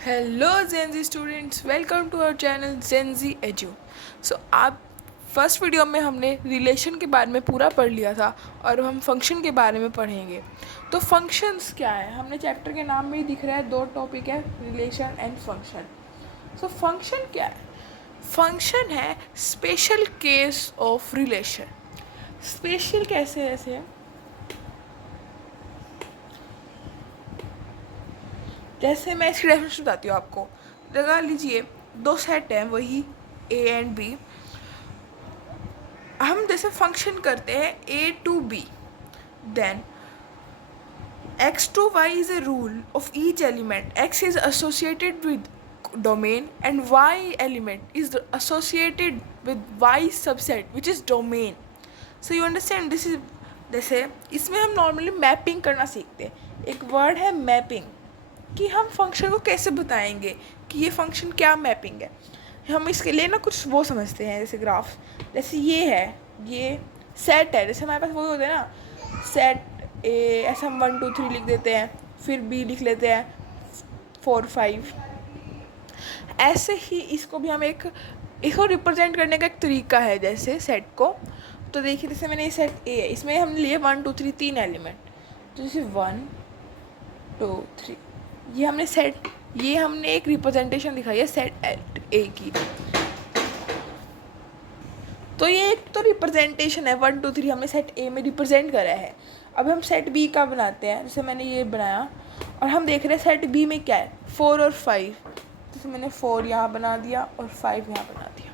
Hello Gen Z students, welcome to our channel Gen Z edu. आप first video में हमने relation के बारे में पूरा पढ़ लिया था और हम फंक्शन के बारे में पढ़ेंगे। तो फंक्शंस क्या है, हमने चैप्टर के नाम में ही दिख रहा है, दो टॉपिक है, रिलेशन एंड फंक्शन। फंक्शन क्या है? फंक्शन है special case of relation. Special कैसे ऐसे? जैसे मैं इसकी डेफिनेशन बताती हूँ आपको। लगा लीजिए दो सेट हैं, वही ए एंड बी। हम जैसे फंक्शन करते हैं a to b, then x to y is a rule of each element. X is associated with domain and y element is associated with y subset which is domain. So you understand this is, जैसे इसमें हम normally mapping करना सीखते हैं। एक word है mapping, कि हम फंक्शन को कैसे बताएंगे कि ये फंक्शन क्या मैपिंग है। हम इसके लिए ना कुछ वो समझते हैं, जैसे ग्राफ। जैसे ये है, ये सेट है, जैसे हमारे पास वो होते हैं ना, सेट ए, ऐसा हम 1 2 3 लिख देते हैं, फिर बी लिख लेते हैं 4 5। ऐसे ही इसको भी हम इसको रिप्रेजेंट करने का एक तरीका है, जैसे सेट को। तो देखिए, जैसे मैंने ये सेट ए है, इसमें हमने लिए 1 2 3 3 एलिमेंट। तो जैसे 1 2 3, ये हमने एक रिप्रेजेंटेशन दिखाई है सेट ए की। तो ये एक तो रिप्रेजेंटेशन है, 1 2 3 हमने सेट ए में रिप्रेजेंट करा है। अब हम सेट बी का बनाते हैं, जैसे मैंने ये बनाया और हम देख रहे हैं सेट बी में क्या है, 4 और 5। जैसे मैंने 4 यहाँ बना दिया और 5 यहाँ बना दिया।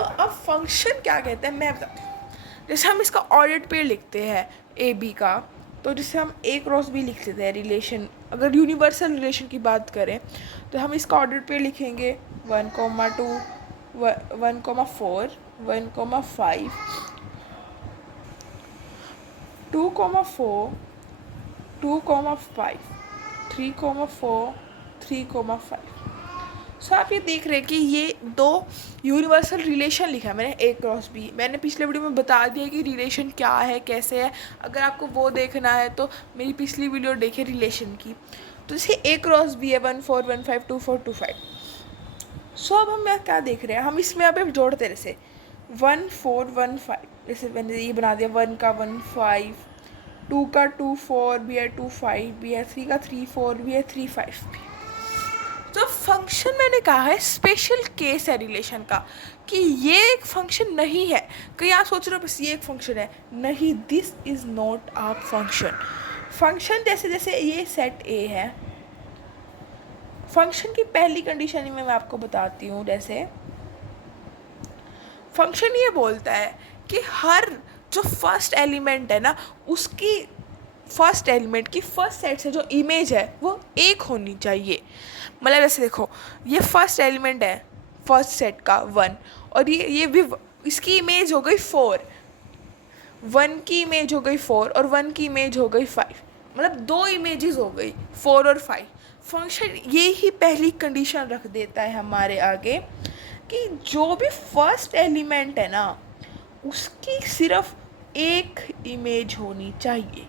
अब फंक्शन क्या कहते हैं मैं बताती हूँ। जैसे हम इसका ऑर्डर्ड पेयर लिखते हैं ए बी का, तो जैसे हम ए क्रॉस बी लिख लेते हैं रिलेशन। अगर यूनिवर्सल रिलेशन की बात करें तो हम इसका ऑर्डर पे लिखेंगे 1 2 1 4 1 5 2 4 2 5 3 4 3 5। आप ये देख रहे हैं कि ये दो यूनिवर्सल रिलेशन लिखा है मैंने, ए क्रॉस बी। मैंने पिछले वीडियो में बता दिया कि रिलेशन क्या है, कैसे है। अगर आपको वो देखना है तो मेरी पिछली वीडियो देखिए रिलेशन की। तो जैसे ए क्रॉस बी है 1 4 1 5 2 4 2 5। अब हम क्या देख रहे हैं, हम इसमें यहाँ पे जोड़ते हैं, जैसे 1 4 1 5। जैसे मैंने ये बना दिया 1 का 1 5, 2 का 2 4 भी है, 2 5 भी है, 3 का 3 4 भी है, 3 5 भी। तो फंक्शन मैंने कहा है स्पेशल केस है रिलेशन का, कि ये एक फंक्शन नहीं है। कहीं आप सोच रहे हो बस ये एक फंक्शन है, नहीं, this is not a function. Function जैसे ये सेट ए है, फंक्शन की पहली कंडीशन ही मैं आपको बताती हूँ। जैसे फंक्शन ये बोलता है कि हर जो फर्स्ट एलिमेंट है ना, उसकी फर्स्ट एलिमेंट की फर्स्ट सेट से जो इमेज है वो एक होनी चाहिए। मतलब जैसे देखो, ये फर्स्ट एलिमेंट है फर्स्ट सेट का 1, और ये भी इसकी इमेज हो गई 4, 1 की इमेज हो गई 4 और 1 की इमेज हो गई 5। मतलब दो इमेजेस हो गई 4 और 5। फंक्शन ये ही पहली कंडीशन रख देता है हमारे आगे कि जो भी फर्स्ट एलिमेंट है ना, उसकी सिर्फ एक इमेज होनी चाहिए।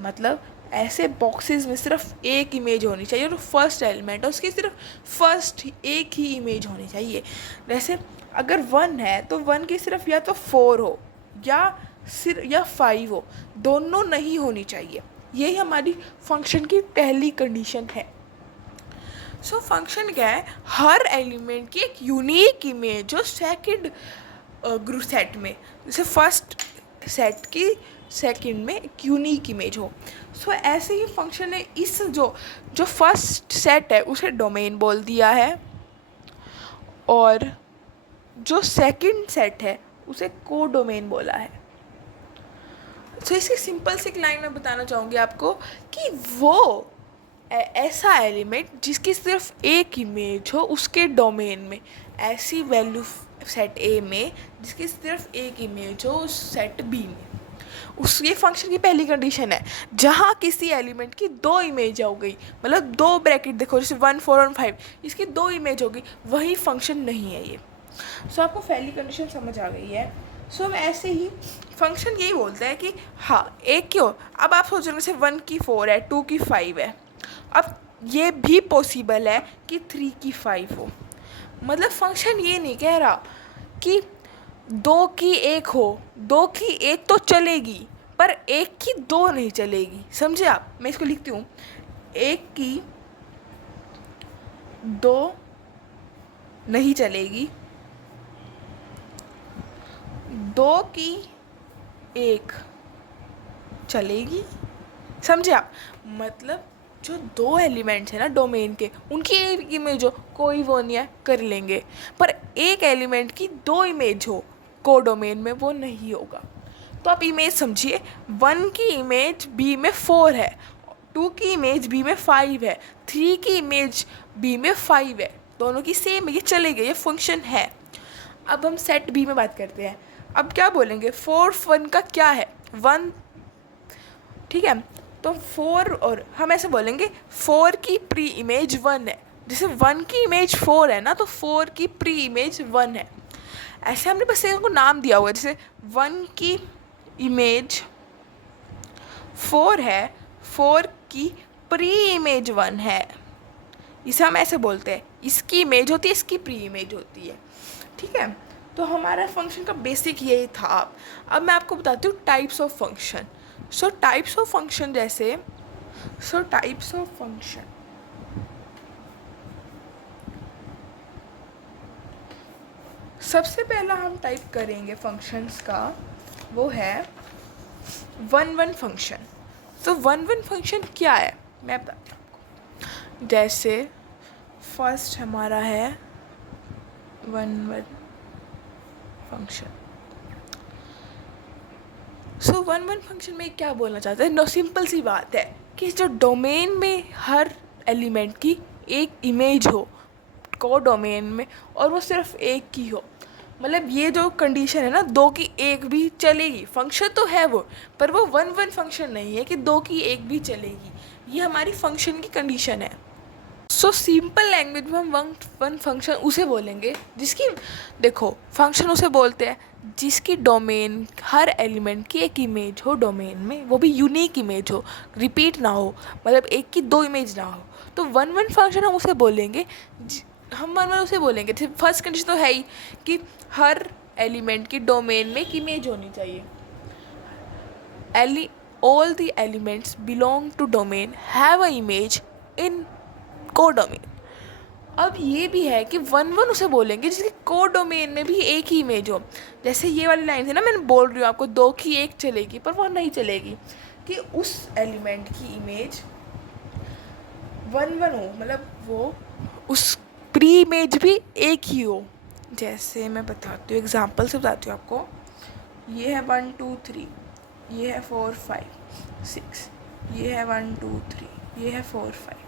मतलब ऐसे बॉक्सेस में सिर्फ एक इमेज होनी चाहिए, और फर्स्ट एलिमेंट है उसकी सिर्फ फर्स्ट एक ही इमेज होनी चाहिए। जैसे अगर 1 है तो 1 की सिर्फ या तो 4 हो या 5 हो, दोनों नहीं होनी चाहिए। यही हमारी फंक्शन की पहली कंडीशन है। फंक्शन क्या है, हर एलिमेंट की एक यूनिक इमेज जो सेकंड ग्रुप सेट में, जैसे फर्स्ट सेट की सेकंड में एक यूनिक इमेज हो। ऐसे ही फंक्शन है, इस जो फर्स्ट सेट है उसे डोमेन बोल दिया है, और जो सेकंड सेट है उसे को डोमेन बोला है। इसकी सिंपल सी लाइन में बताना चाहूँगी आपको कि वो ऐसा एलिमेंट जिसकी सिर्फ एक इमेज हो उसके डोमेन में, ऐसी वैल्यू सेट ए में जिसकी सिर्फ एक इमेज हो उस सेट बी में, ये फंक्शन की पहली कंडीशन है। जहाँ किसी एलिमेंट की दो इमेज हो गई, मतलब दो ब्रैकेट देखो, जैसे 1 4 और 5, इसकी दो इमेज हो गई, वही फंक्शन नहीं है ये। आपको पहली कंडीशन समझ आ गई है। हम ऐसे ही फंक्शन यही बोलता है कि हाँ एक क्यों। अब आप सोच रहे हो जैसे 1 की 4 है, 2 की 5 है। अब ये भी पॉसिबल है कि 3 की 5 हो। मतलब फंक्शन ये नहीं कह रहा कि 2 की 1 हो, 2 की 1 तो चलेगी पर 1 की 2 नहीं चलेगी। समझे आप? मैं इसको लिखती हूँ, 1 की 2 नहीं चलेगी, 2 की 1 चलेगी। समझे आप? मतलब जो दो एलिमेंट्स हैं ना डोमेन के, उनकी एक इमेज हो, कोई वो नहीं है, कर लेंगे। पर एक एलिमेंट की दो इमेज हो को डोमेन में, वो नहीं होगा। तो आप इमेज समझिए, 1 की इमेज बी में 4 है, 2 की इमेज बी में 5 है, 3 की इमेज बी में 5 है, दोनों की सेम है, ये चलेगा, ये फंक्शन है। अब हम सेट बी में बात करते हैं। अब क्या बोलेंगे, 4 1 का क्या है, 1, ठीक है। तो 4, और हम ऐसे बोलेंगे 4 की प्री इमेज 1 है। जैसे 1 की इमेज 4 है ना, तो 4 की प्री इमेज 1 है। ऐसे हमने बस इनको नाम दिया हुआ है। जैसे 1 की इमेज 4 है, 4 की प्री इमेज 1 है, इसे हम ऐसे बोलते हैं। इसकी इमेज होती है, इसकी प्री इमेज होती है, ठीक है। तो हमारा फंक्शन का बेसिक यही था। अब मैं आपको बताती हूँ types of function. Types of function जैसे, टाइप्स ऑफ फंक्शन, सबसे पहला हम टाइप करेंगे फंक्शंस का, वो है 1 1 फंक्शन। तो 1 1 फंक्शन क्या है मैं बताती हूँ आपको। जैसे फर्स्ट हमारा है 1 1 फंक्शन। 1 1 फंक्शन में क्या बोलना चाहते हैं, सिंपल सी बात है कि जो डोमेन में हर एलिमेंट की एक इमेज हो को डोमेन में, और वो सिर्फ एक की हो। मतलब ये जो कंडीशन है ना, 2 की 1 भी चलेगी, फंक्शन तो है वो, पर वो 1 1 फंक्शन नहीं है कि 2 की 1 भी चलेगी। ये हमारी फंक्शन की कंडीशन है। सिंपल लैंग्वेज में हम 1 1 फंक्शन उसे बोलेंगे जिसकी, देखो फंक्शन उसे बोलते हैं जिसकी डोमेन हर एलिमेंट की एक इमेज हो डोमेन में, वो भी यूनिक इमेज हो, रिपीट ना हो, मतलब एक की 2 इमेज ना हो। तो 1 1 फंक्शन हम उसे बोलेंगे, हम 1 1 उसे बोलेंगे। फर्स्ट कंडीशन तो है ही कि हर एलिमेंट की डोमेन में एक इमेज होनी चाहिए। All the elements belong to domain have a image in codomain. अब ये भी है कि 1 1 उसे बोलेंगे जिसकी कोडोमेन में भी एक ही इमेज हो। जैसे ये वाली लाइन है ना, मैंने बोल रही हूँ आपको 2 की 1 चलेगी, पर वो नहीं चलेगी कि उस एलिमेंट की इमेज 1 1 हो, मतलब वो उस प्री इमेज भी एक ही हो। जैसे मैं बताती हूँ, एग्जांपल से बताती हूँ आपको। ये है 1 2 3, ये है 4 5 6, ये है 1 2 3, ये है 4 5।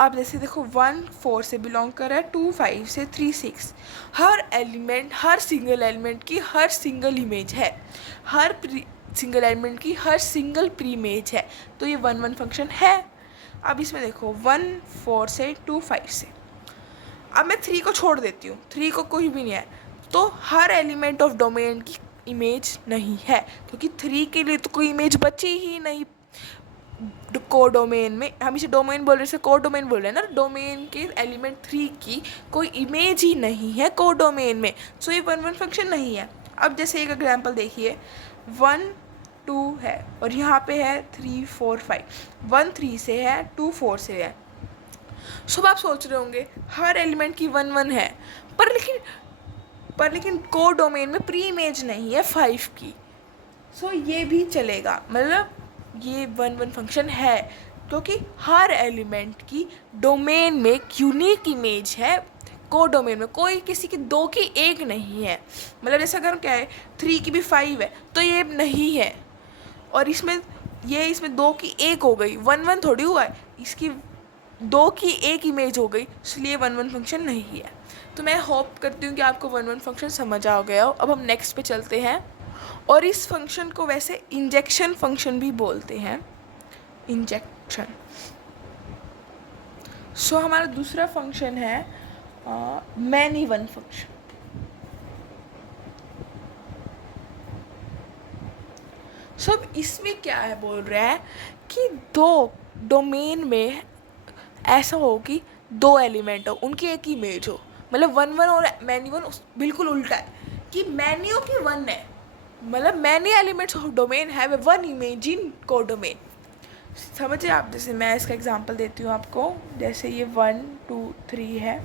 अब जैसे देखो 1 4 से बिलोंग कर रहा है, 2 5 से, 3 6। हर एलिमेंट, हर सिंगल एलिमेंट की हर सिंगल इमेज है, हर सिंगल एलिमेंट की हर सिंगल प्री इमेज है। तो ये 1 1 फंक्शन है। अब इसमें देखो 1 4 से, 2 5 से, अब मैं 3 को छोड़ देती हूँ, 3 को कोई भी नहीं है, तो हर एलिमेंट ऑफ डोमेन की इमेज नहीं है, क्योंकि 3 के लिए तो कोई इमेज बची ही नहीं कोडोमेन में। हम इसे डोमेन बोल रहे हैं, कोडोमेन बोल रहे हैं ना, डोमेन के एलिमेंट 3 की कोई इमेज ही नहीं है कोडोमेन में। सो ये 1 1 फंक्शन नहीं है। अब जैसे एक एग्जांपल देखिए, 1 2 है और यहाँ पे है 3 4 5, 1 3 से है, 2 4 से है। सब आप सोच रहे होंगे हर एलिमेंट की 1 1 है, पर लेकिन कोडोमेन में प्री इमेज नहीं है 5 की। ये भी चलेगा, मतलब ये 1 1 फंक्शन है, क्योंकि हर एलिमेंट की डोमेन में एक यूनिक इमेज है कोडोमेन में, कोई किसी की 2 की 1 नहीं है। मतलब जैसे अगर क्या है 3 की भी 5 है, तो ये नहीं है, और इसमें 2 की 1 हो गई, 1 1 थोड़ी हुआ है, इसकी 2 की 1 इमेज हो गई, इसलिए 1 1 फंक्शन नहीं है। तो मैं होप करती हूँ कि आपको 1 1 फंक्शन समझ आ गया हो। अब हम नेक्स्ट पे चलते हैं, और इस फंक्शन को वैसे इंजेक्शन फंक्शन भी बोलते हैं, इंजेक्शन। हमारा दूसरा फंक्शन है मैनी वन फंक्शन। अब इसमें क्या है, बोल रहा है कि दो डोमेन में ऐसा हो कि दो एलिमेंट हो, उनकी एक ही इमेज हो, मतलब वन वन और मैनी वन बिल्कुल उल्टा है कि मैनी हो कि वन है, मतलब many elements of domain have one image in को डोमेन। समझिए आप, जैसे मैं इसका एग्जांपल देती हूँ आपको, जैसे ये 1 2 3 है,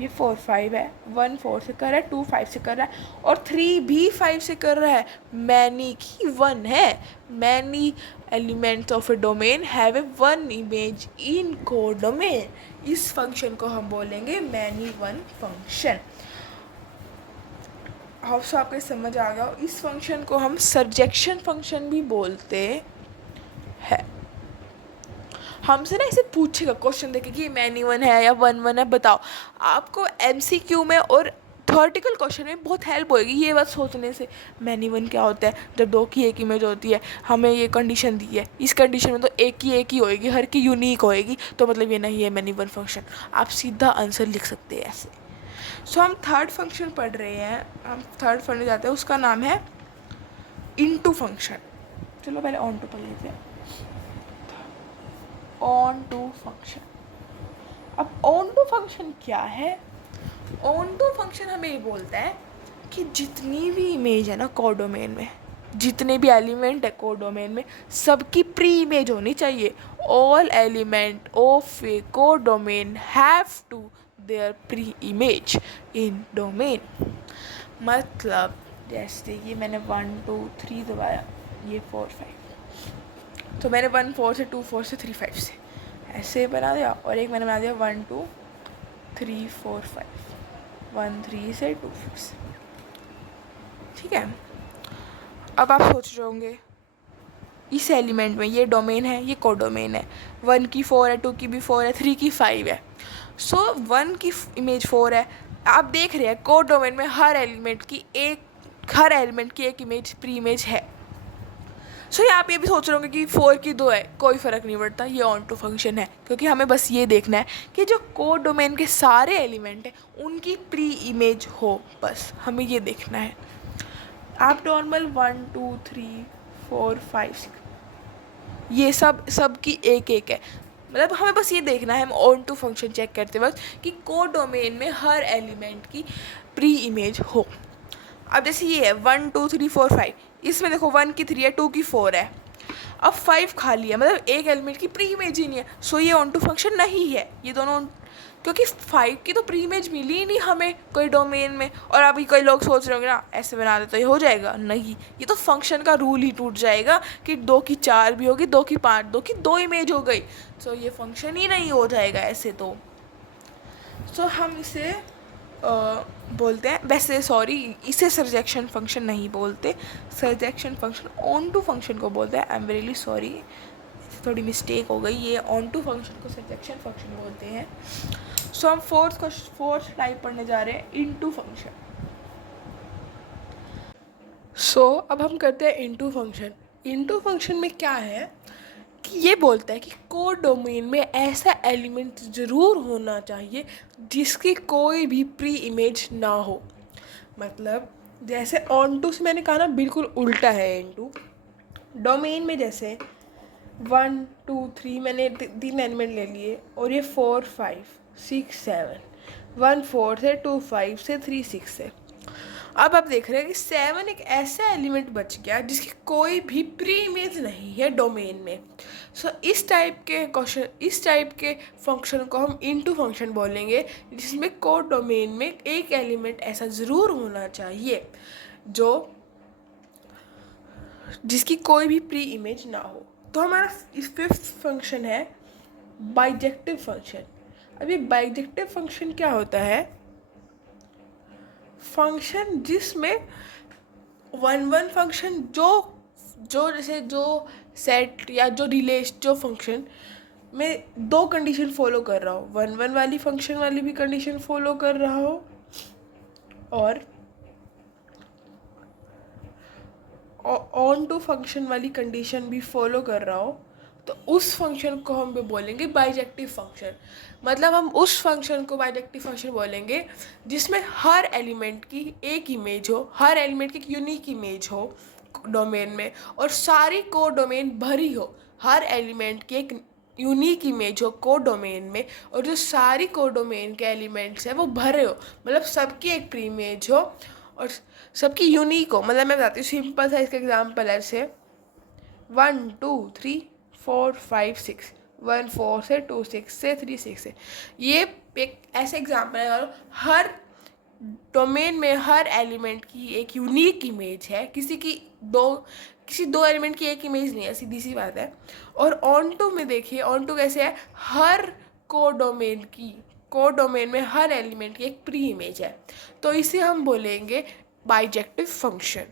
ये 4 5 है, 1 4 से कर रहा है, 2 5 से कर रहा है, और 3 भी 5 से कर रहा है, मैनी की 1 है। Many elements of A domain have a one image in को डोमेन। इस फंक्शन को हम बोलेंगे many one function. Hope so आपको समझ आ गया। इस फंक्शन को हम सरजेक्शन फंक्शन भी बोलते हैं। हमसे ना इसे पूछेगा, क्वेश्चन देखे कि मैनी वन है या वन वन है, बताओ। आपको एमसीक्यू में और थ्योरेटिकल क्वेश्चन में बहुत हेल्प होएगी ये बात सोचने से, मैनी वन क्या होता है, जब दो की एक इमेज होती है, हमें ये कंडीशन दी है, इस कंडीशन में तो एक ही होएगी, हर की यूनिक होएगी, तो मतलब ये नहीं है मैनी वन फंक्शन। आप सीधा आंसर लिख सकते हैं ऐसे। सो हम थर्ड फंक्शन पढ़ रहे हैं, हम थर्ड फंक्शन जाते हैं, उसका नाम है इनटू फंक्शन। चलो पहले ऑन टू पढ़ लेते हैं। Onto function. अब ऑन टू फंक्शन क्या है? ऑन टू फंक्शन हमें ये बोलता है कि जितनी भी इमेज है ना कोडोमेन में, जितने भी एलिमेंट है कोडोमेन में, सबकी प्री इमेज होनी चाहिए। All element of a codomain have to their pre image in domain. मतलब जैसे ये मैंने 1 2 3 दबाया, ये 4 5, तो मैंने 1 4 से 2 4 से 3 5 से ऐसे बना दिया, और एक मैंने बना दिया 1 2 3 4 5, 1 3 से 2 4 से। ठीक है। अब आप सोच रहे होंगे इस एलिमेंट में ये डोमेन है, ये कोडोमेन है, 1 की 4 है, 2 की भी 4 है, 3 की 5 है। सो 1 की इमेज 4 है। आप देख रहे हैं कोडोमेन में हर एलिमेंट की एक इमेज प्री इमेज है। सो आप ये भी सोच रहे होंगे कि 4 की 2 है, कोई फ़र्क नहीं पड़ता, ये ऑन टू फंक्शन है, क्योंकि हमें बस ये देखना है कि जो कोड डोमेन के सारे एलिमेंट हैं उनकी प्री इमेज हो, बस हमें ये देखना है। आप नॉर्मल 1 2 3 4 5 6 ये सब की एक है, मतलब हमें बस ये देखना है, हम ऑन टू फंक्शन चेक करते वक्त कि कोड डोमेन में हर एलिमेंट की प्री इमेज हो। अब जैसे ये है 1 2 3 4 5, इसमें देखो 1 की 3 है, 2 की 4 है, अब 5 खाली है, मतलब एक एलिमेंट की प्री इमेज ही नहीं है। सो ये ऑन टू फंक्शन नहीं है, ये दोनों, क्योंकि 5 की तो प्री इमेज मिली ही नहीं हमें कोई डोमेन में। और अभी कई लोग सोच रहे होंगे ना ऐसे बना दे तो ये हो जाएगा, नहीं, ये तो फंक्शन का रूल ही टूट जाएगा कि 2 की 4 भी होगी, 2 की 5, 2 की 2 इमेज हो गई, सो ये फंक्शन ही नहीं हो जाएगा ऐसे तो। सो हम इसे बोलते हैं, वैसे सॉरी, इसे सरजेक्शन फंक्शन नहीं बोलते, सरजेक्शन फंक्शन ऑन टू फंक्शन को बोलते हैं। आई एम रियली सॉरी, थोड़ी मिस्टेक हो गई, ये ऑन टू फंक्शन को सरजेक्शन फंक्शन बोलते हैं। सो हम फोर्थ टाइप पढ़ने जा रहे हैं, इनटू फंक्शन। सो अब हम करते हैं इनटू फंक्शन। इनटू फंक्शन में क्या है कि ये बोलता है कि कोड डोमेन में ऐसा एलिमेंट ज़रूर होना चाहिए जिसकी कोई भी प्री इमेज ना हो। मतलब जैसे ऑन टू से मैंने कहा ना बिल्कुल उल्टा है इनटू। डोमेन में जैसे 1 2 3 मैंने 3 एलिमेंट ले लिए, और ये 4 5 6 7, 1 4 से 2 5 से 3 6 से। अब आप देख रहे हैं कि 7 एक ऐसा एलिमेंट बच गया जिसकी कोई भी प्री इमेज नहीं है डोमेन में। सो इस टाइप के फंक्शन को हम इनटू फंक्शन बोलेंगे, जिसमें कोड डोमेन में एक एलिमेंट ऐसा ज़रूर होना चाहिए जिसकी कोई भी प्री इमेज ना हो। तो हमारा फिफ्थ फंक्शन है बाइजेक्टिव फंक्शन। अब ये बाइजेक्टिव फंक्शन क्या होता है? फंक्शन जिसमें वन फंक्शन जैसे जो सेट या जो फंक्शन में दो कंडीशन फॉलो कर रहा हो, 1 1 वाली फंक्शन वाली भी कंडीशन फॉलो कर रहा हो और ऑन टू फंक्शन वाली कंडीशन भी फॉलो कर रहा हो, तो उस फंक्शन को हम भी बोलेंगे बाइजेक्टिव फंक्शन। मतलब हम उस फंक्शन को बाइजेक्टिव फंक्शन बोलेंगे जिसमें हर एलिमेंट की एक इमेज हो, हर एलिमेंट की एक यूनिक इमेज हो डोमेन में, और सारी को डोमेन भरी हो, हर एलिमेंट की एक यूनिक इमेज हो कोडोमेन में, और जो सारी कोडोमेन के एलिमेंट्स हैं वो भरे हो, मतलब सबकी एक प्री इमेज हो और सबकी यूनिक हो। मतलब मैं बताती हूँ, सिंपल सा इसका एग्जाम्पल है, ऐसे 1 2 3 4 5 6, 1 4 से 2 6 से 3 6 से, ये एक ऐसे एग्जाम्पल है। और हर डोमेन में हर एलिमेंट की एक यूनिक इमेज है, किसी दो एलिमेंट की एक इमेज नहीं है, सीधी सी बात है। और ऑन टू में देखिए, ऑन टू कैसे है, हर कोडोमेन में हर एलिमेंट की एक प्री इमेज है, तो इसे हम बोलेंगे बाइजेक्टिव फंक्शन।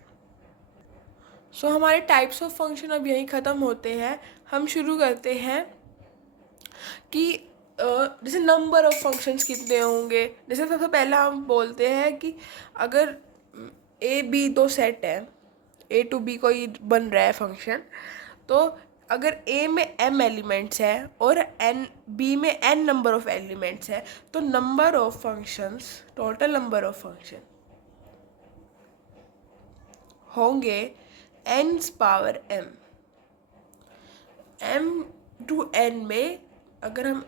सो हमारे टाइप्स ऑफ फंक्शन अब यहीं ख़त्म होते हैं। हम शुरू करते हैं कि जैसे नंबर ऑफ फंक्शंस कितने होंगे। जैसे सबसे पहला हम बोलते हैं कि अगर ए बी दो सेट है, ए टू बी कोई बन रहा है फंक्शन, तो अगर ए में m एलिमेंट्स है और एन बी में n नंबर ऑफ एलिमेंट्स है, तो number of functions, total number of function होंगे n पावर m में। अगर हम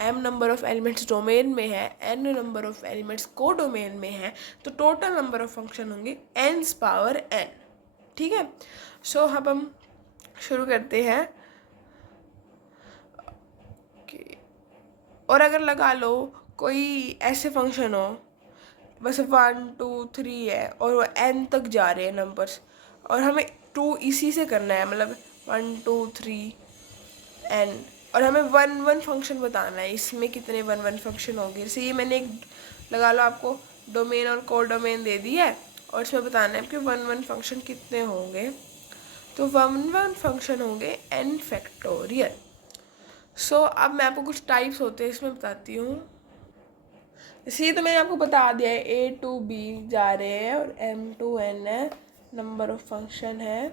m number of elements domain में है, n नंबर ऑफ एलिमेंट्स को डोमेन में है, तो टोटल नंबर ऑफ फंक्शन होंगे n पावर n। ठीक है, सो अब हम शुरू करते हैं कि, और अगर लगा लो कोई ऐसे फंक्शन हो, बस 1 2 3 है और वो n तक जा रहे हैं नंबर्स, और हमें 2 इसी से करना है, मतलब 1 2 3 n, और हमें 1 1 फंक्शन बताना है, इसमें कितने 1 1 फंक्शन होंगे। जैसे ये मैंने एक लगा लो आपको डोमेन और को डोमेन दे दी है, और इसमें बताना है कि 1 1 फंक्शन कितने होंगे, तो 1 1 फंक्शन होंगे n फैक्टोरियल। सो अब मैं आपको कुछ टाइप्स होते हैं इसमें बताती हूँ। जैसे ये तो मैंने आपको बता दिया है, ए टू बी जा रहे हैं और m टू n है, नंबर ऑफ फंक्शन है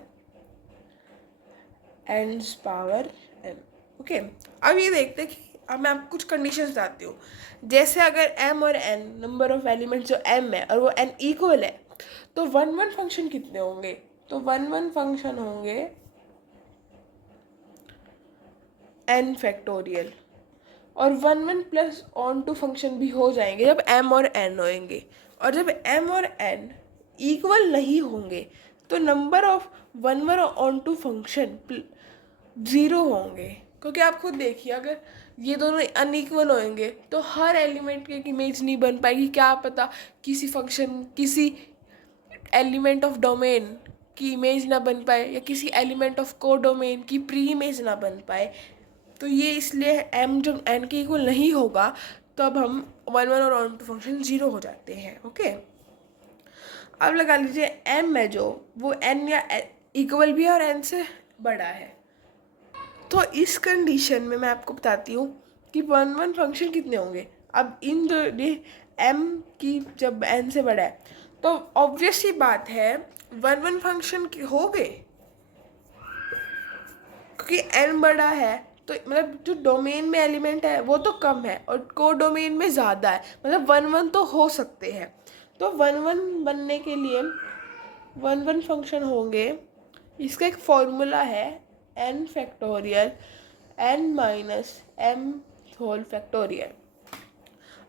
n पावर m। ओके, अब ये देखते हैं कि अब मैं आपको कुछ कंडीशंस बताती हूँ। जैसे अगर m और n नंबर ऑफ एलिमेंट जो m है और वो n इक्वल है, तो 1 1 फंक्शन कितने होंगे, तो 1 1 फंक्शन होंगे n फैक्टोरियल। और 1 1 प्लस ऑन टू फंक्शन भी हो जाएंगे जब m और n होंगे, और जब m और n इक्वल नहीं होंगे तो number of 1 1 onto function 0 होंगे। क्योंकि आप खुद देखिए, अगर ये दोनों अनइक्वल होंगे तो हर एलिमेंट की एक इमेज नहीं बन पाएगी। क्या पता किसी फंक्शन, किसी एलिमेंट ऑफ डोमेन की इमेज ना बन पाए, या किसी एलिमेंट ऑफ को डोमेन की प्री इमेज ना बन पाए। तो ये इसलिए m जब n के इक्वल नहीं होगा, तब हम 1 1 और ऑन टू फंक्शन 0 हो जाते हैं। ओके, अब लगा लीजिए m है जो, वो n या इक्वल भी है और n से बड़ा है। तो इस कंडीशन में मैं आपको बताती हूँ कि 1 1 फंक्शन कितने होंगे। अब इन दो m की जब n से बड़ा है, तो ऑब्वियस सी बात है 1 1 फंक्शन हो गए, क्योंकि n बड़ा है तो मतलब जो डोमेन में एलिमेंट है वो तो कम है और को डोमेन में ज़्यादा है, मतलब 1 1 तो हो सकते हैं। तो 1 1 बनने के लिए 1 1 फंक्शन होंगे, इसका एक फॉर्मूला है n factorial n minus m whole factorial.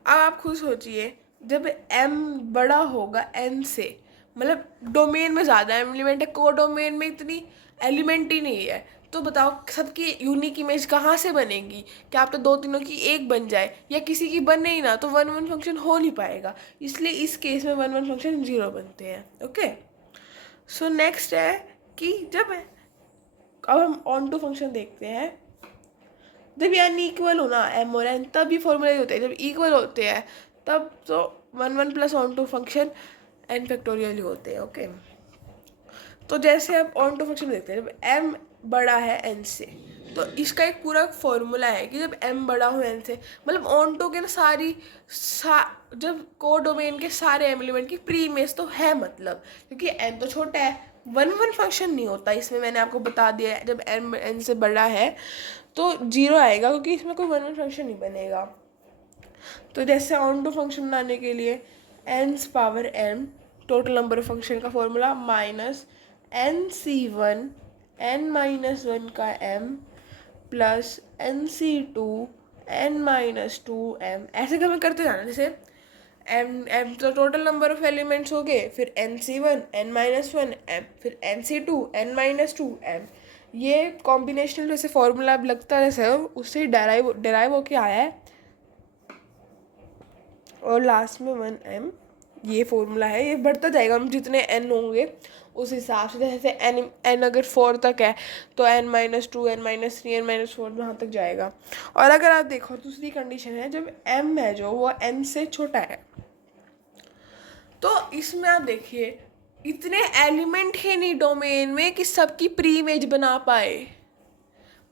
अब आप खुद सोचिए, जब m बड़ा होगा n से, मतलब डोमेन में ज़्यादा एलिमेंट है, को डोमेन में इतनी एलिमेंट ही नहीं है, तो बताओ सबकी यूनिक इमेज कहाँ से बनेगी। क्या आप तो दो तीनों की एक बन जाए, या किसी की बने ही ना, तो 1 1 फंक्शन हो नहीं पाएगा। इसलिए इस केस में 1 1 फंक्शन 0 बनते हैं। ओके, सो नेक्स्ट है कि जब, अब हम ऑन टू फंक्शन देखते हैं। जब ये अनइक्वल हो ना m और n, तब भी फॉर्मूला होते हैं। जब इक्वल होते हैं तब तो 1 1 plus onto function n factorial ही होते हैं। ओके, तो जैसे अब ऑन टू फंक्शन देखते हैं, जब m बड़ा है n से, तो इसका एक पूरा फॉर्मूला है कि जब m बड़ा हो n से, मतलब ऑन टू के ना जब को डोमेन के सारे एलिमेंट की प्री इमेज तो है, मतलब क्योंकि n तो छोटा है, 1 1 फंक्शन नहीं होता इसमें। मैंने आपको बता दिया है, जब m n से बड़ा है तो 0 आएगा, क्योंकि इसमें कोई 1 1 फंक्शन नहीं बनेगा। तो जैसे ऑन टू फंक्शन बनाने के लिए n power m, total number of function का formula minus n c1 n minus 1 का m प्लस NC2 n-2m, ऐसे हमें करते जाना। जैसे m तो टोटल नंबर ऑफ एलिमेंट्स हो गए, फिर NC1 n-1m, फिर NC2 n-2m। ये कॉम्बिनेशनल जैसे फॉर्मूला अब लगता है जैसे उससे डेराइव होके आया है, और लास्ट में 1m। ये फॉर्मूला है, ये बढ़ता जाएगा, हम जितने n होंगे उस हिसाब से। जैसे n अगर 4 तक है तो n-2 n-3 n-4 वहाँ तक जाएगा। और अगर आप देखो दूसरी कंडीशन है, जब m है जो वो n से छोटा है, तो इसमें आप देखिए इतने एलिमेंट है नहीं डोमेन में कि सबकी प्री इमेज बना पाए।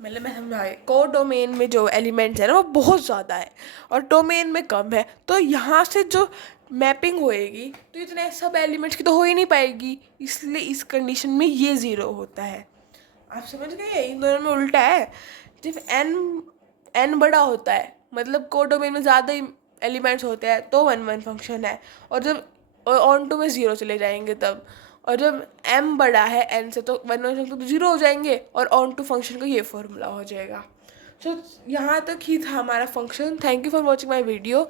मतलब मैं समझाए, को डोमेन में जो एलिमेंट्स है ना वो बहुत ज़्यादा है और डोमेन में कम है, तो यहाँ से जो मैपिंग होएगी तो इतने सब एलिमेंट्स की तो हो ही नहीं पाएगी, इसलिए इस कंडीशन में ये ज़ीरो होता है। आप समझ गए, इन दोनों में उल्टा है। जब n बड़ा होता है, मतलब को डोमेन में ज़्यादा एलिमेंट्स होते हैं तो 1-1 फंक्शन है, और जब ऑन टू में ज़ीरो चले जाएंगे तब। और जब m बड़ा है n से तो 1-1 फंक्शन तो ज़ीरो हो जाएंगे, और ऑन टू फंक्शन का ये फॉर्मूला हो जाएगा। सो यहाँ तक ही था हमारा function. Thank you for watching my video.